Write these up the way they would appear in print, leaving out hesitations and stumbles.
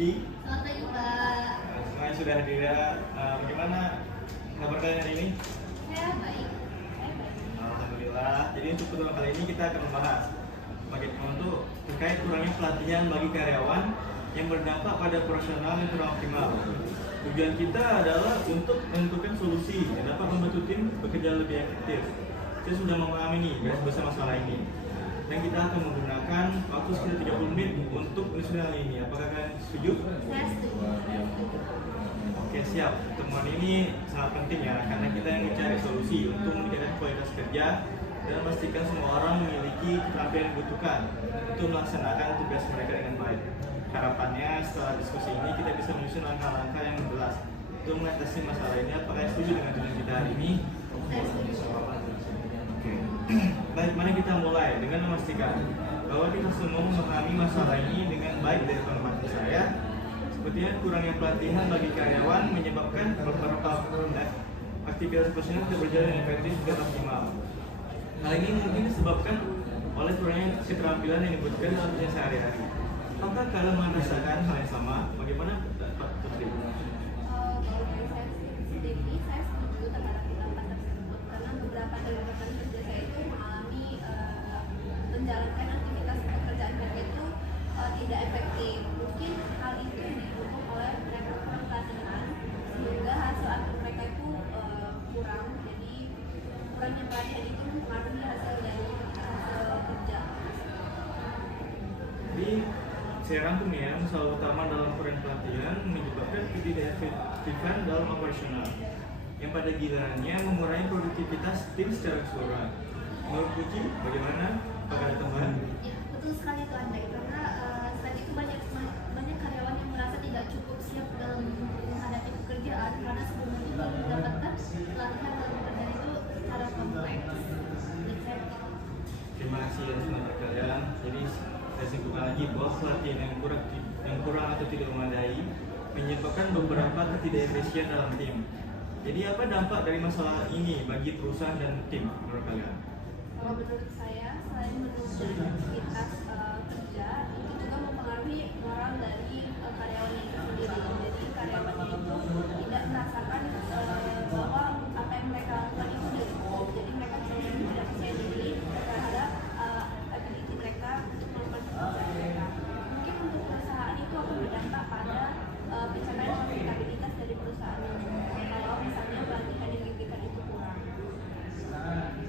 Putri. Selamat pagi Pak. Semuanya sudah hadir ya. Bagaimana kabar kalian hari ini? Saya baik. Saya baik. Alhamdulillah. Jadi untuk pertemuan kali ini kita akan membahas bagaimana untuk terkait kurangnya pelatihan bagi karyawan yang berdampak pada operasional yang kurang optimal. Tujuan kita adalah untuk menentukan solusi yang dapat membantu tim bekerja lebih efektif. Saya sudah memahami nih garis besar masalah ini. Dan kita akan menggunakan waktu sekitar 30 menit untuk menyusun hal ini. Apakah kalian setuju? Saya setuju. Oke, siap. Pertemuan ini sangat penting ya, karena kita yang mencari solusi untuk meningkatkan kualitas kerja dan memastikan semua orang memiliki keterampilan yang dibutuhkan untuk melaksanakan tugas mereka dengan baik. Harapannya setelah diskusi ini kita bisa menyusun langkah-langkah yang jelas untuk mengatasi masalah ini. Apakah setuju dengan tujuan kita hari ini? Saya setuju. Oke. Baik, mari kita mulai dengan memastikan bahwa kita semua memahami masalah ini dengan baik dari pengalaman saya. Sepertinya kurangnya pelatihan bagi karyawan menyebabkan beberapa aktivitas profesional tidak berjalan dengan efektif dan optimal. Hal ini mungkin disebabkan oleh kurangnya keterampilan yang dibutuhkan dalam kerja sehari-hari. Apakah kalian merasakan hal yang sama? Bagaimana Pak Putri? Kalau dari saya sendiri, saya setuju terhadap pendapat tersebut karena beberapa dari rekan kerja saya itu mengalami menjalankan aktivitas pekerjaan mereka itu tidak efektif. Mungkin hal itu didukung oleh mereka kurang pelatihan sehingga hasil akhir mereka itu kurang. Jadi kurangnya pelatihan itu mempengaruhi hasil dari hasil kerja. Jadi saya rangkum ya, masalah utama dalam kurang pelatihan menyebabkan ketidakefektifan dalam operasional yang pada gilirannya mengurangi produktivitas tim secara keseluruhan. Menurut Puji, bagaimana? Apakah ada tambahan? Ya, betul sekali itu Andai, karena saat itu banyak karyawan yang merasa tidak cukup siap dalam menghadapi pekerjaan karena sebelumnya itu baru mendapatkan pelatihan dalam pekerjaan itu secara kompleks. Jadi saya Terima kasih atas pendapat kalian. Jadi saya simpulkan lagi bahwa pelatihan yang kurang atau tidak memadai menyebabkan beberapa ketidakefisien dalam tim. Jadi apa dampak dari masalah ini bagi perusahaan dan tim menurut kalian? Kalau menurut saya, selain menurunkan aktivitas kerja, itu juga mempengaruhi moral dari karyawannya itu sendiri. Jadi karyawannya itu tidak merasakan bahwa apa yang mereka lakukan itu sudah cukup. Jadi mereka tidak percaya diri terhadap ability mereka untuk melakukan pekerjaan mereka. Mungkin untuk perusahaan itu akan berdampak pada pencapaian profitabilitas dari perusahaan itu. Kalau misalnya pelatihan yang diberikan itu kurang.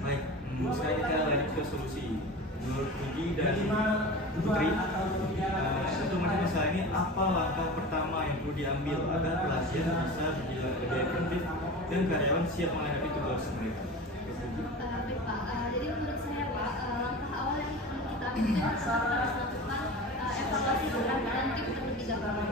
Baik, sekarang kita lanjut ke solusi. Menurut Puji dan Putri, untuk masalah ini apa langkah pertama yang perlu diambil agar pelatihan bisa berjalan lebih efektif dan karyawan siap menghadapi tugas mereka? Baik Pak, jadi menurut saya Pak, langkah awal yang perlu kita ambil adalah kita harus melakukan evaluasi keterampilan tim terlebih dahulu.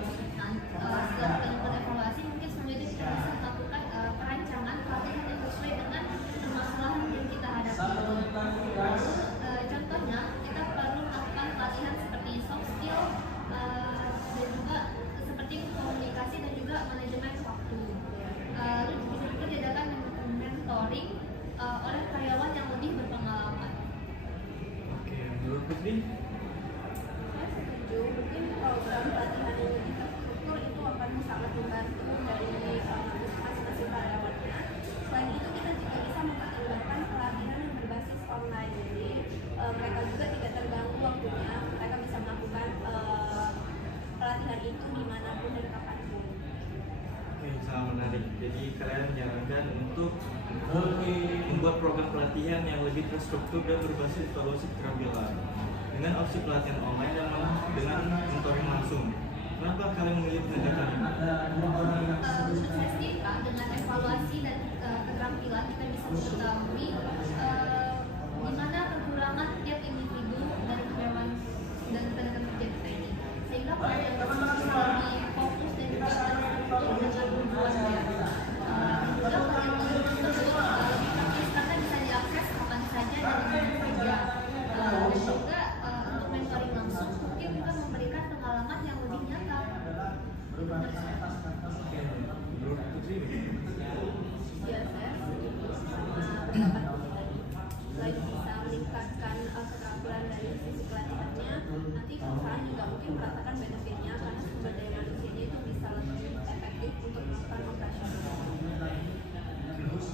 Setelah melakukan evaluasi, mungkin selanjutnya kita bisa melakukan perancangan pelatihan yang sesuai dengan permasalahan yang kita hadapi. Lalu contohnya kita perlu melakukan pelatihan seperti soft skill dan juga seperti komunikasi dan juga manajemen waktu. Lalu bisa juga diadakan mentoring oleh karyawan yang lebih berpengalaman. Oke, menurut Putri? Saya setuju, mungkin program pelatihan yang lebih terstruktur itu akan sangat membantu dari masing-masing karyawannya. Selain itu kita juga bisa mempertimbangkan pelatihan yang berbasis online, jadi mereka juga tidak terganggu waktunya, mereka bisa melakukan pelatihan itu dimanapun dan kapanpun. Oke, sangat menarik. Jadi kalian menyarankan untuk membuat program pelatihan yang lebih terstruktur dan berbasis evaluasi keterampilan dengan opsi pelatihan online dan dengan mentoring langsung. Kenapa kalian memilih pendekatan ini? Menurut saya sih Pak, dengan evaluasi dan keterampilan kita bisa mengetahui di mana kekurangan tiap individu dari karyawan dan tenaga kerja kita ini, sehingga pelatihan tersebut bisa lebih fokus dan juga terstruktur dengan tujuannya. Juga pelatihan tersebut lebih praktis karena bisa diakses kapan saja dan di mana saja. Dan juga untuk mentoring langsung mungkin juga memberikan pengalaman yang lebih nyata. Oke, menurut Putri bagaimana? Ya, saya setuju sama pendapat Putri tadi. Selain bisa meningkatkan keterampilan dari sisi pelatihannya, nanti perusahaan juga mungkin merasakan benefitnya karena sumber daya manusianya itu bisa lebih efektif untuk melakukan operasional. Bagus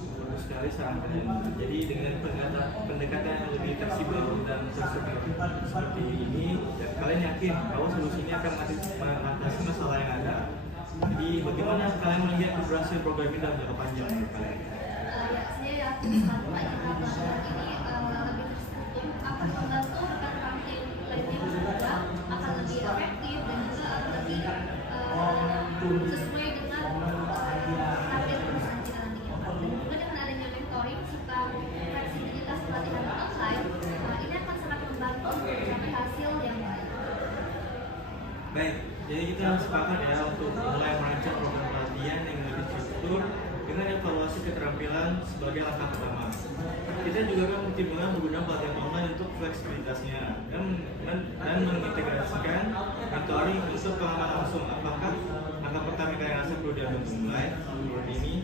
sekali saran kalian. Jadi dengan pendekatan yang lebih fleksibel dan terstruktur seperti ini, dan kalian yakin bahwa solusi ini akan mengatasi masalah yang ada. Jadi bagaimana kalian melihat keberhasilan program ini dalam jangka panjang menurut kalian? Ya, saya yakin sekali Pak, jika pelatihan ini lebih terstruktur akan membantu rekan-rekan tim lainnya juga akan lebih efektif dan juga lebih sesuai dengan target perusahaan kita nantinya Pak. Dan juga dengan adanya mentoring serta fleksibilitas pelatihan online, ini akan sangat membantu untuk mencapai hasil yang baik. Baik, jadi kita sepakat ya untuk mulai merancang program pelatihan yang lebih terstruktur dengan evaluasi keterampilan sebagai langkah pertama. Kita juga akan mempertimbangkan menggunakan pelatihan online untuk fleksibilitasnya dan mengintegrasikan mentoring untuk pengalaman langsung. Apakah langkah pertama yang kalian rasa perlu diambil untuk mulai seperti ini?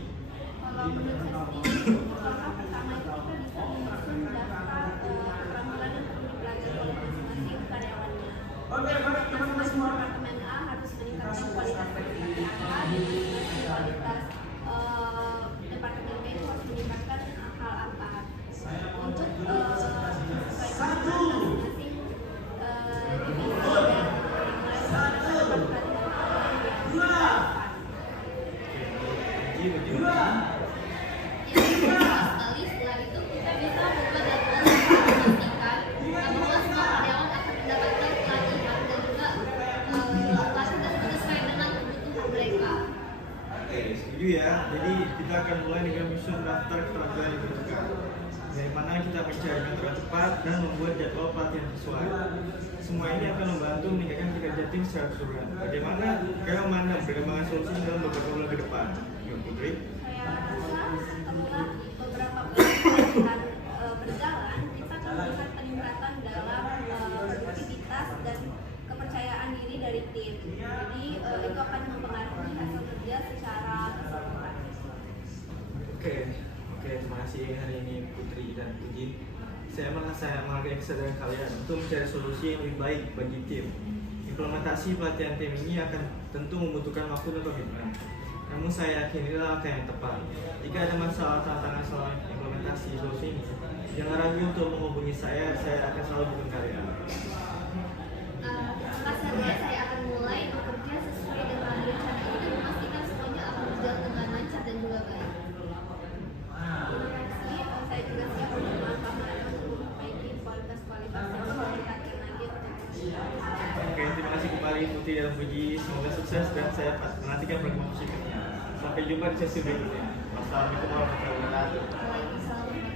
Kalau menurut saya sendiri, langkah pertama itu kita bisa menyusun daftar keterampilan yang perlu dipelajari oleh masing-masing karyawannya. Masing-masing departemen A harus meningkatkan kualitas pekerjaan A, dan kualitas departemen B itu harus meningkatkan hal apa. Untuk mereka masing-masing divisi dan mulai melakukan pelatihan Jadi bagaimana? Ya, sekali setelah itu kita bisa membuat jadwal yang memastikan bahwa semua karyawan akan mendapatkan pelatihan dan juga pelatihan sesuai dengan kebutuhan mereka. Oke, setuju ya. Jadi kita akan mulai dengan menyusun daftar keterampilan yang dibutuhkan. Dari mana kita mencari metode tepat dan membuat jadwal pelatihan sesuai. Semua ini akan membantu meningkatkan kinerja tim secara keseluruhan. Bagaimana kalian memandang perkembangan solusi dalam beberapa bulan ke depan? Yuk, Putri. Saya rasa setelah beberapa bulan berjalan, kita akan melihat peningkatan dalam produktivitas dan kepercayaan diri dari tim. Jadi itu akan mempengaruhi hasil kerja secara keseluruhan. Oke, terima kasih hari ini Putri dan Puji. Saya menghargai kesadaran kalian untuk mencari solusi yang lebih baik bagi tim. Implementasi pelatihan tim ini akan tentu membutuhkan waktu dan komitmen. Namun saya yakin inilah langkah yang tepat. Jika ada masalah tantangan selama implementasi solusi ini, jangan ragu untuk menghubungi saya akan selalu dukung kalian. Kasarnya saya akan mulai bekerja sesuai dengan rencana ini dan memastikan semuanya akan berjalan dengan lancar dan juga baik. Terima kasih. Saya juga siap untuk melangkah maju untuk memperbaiki kualitas-kualitas yang meningkatkan lagi. Oke, terima kasih kembali Putri dan Puji. Semoga sukses dan saya menantikan perkembangan positifnya. Sampai jumpa di sesi berikutnya. Wassalamualaikum warahmatullahi wabarakatuh. Waalaikumsalam.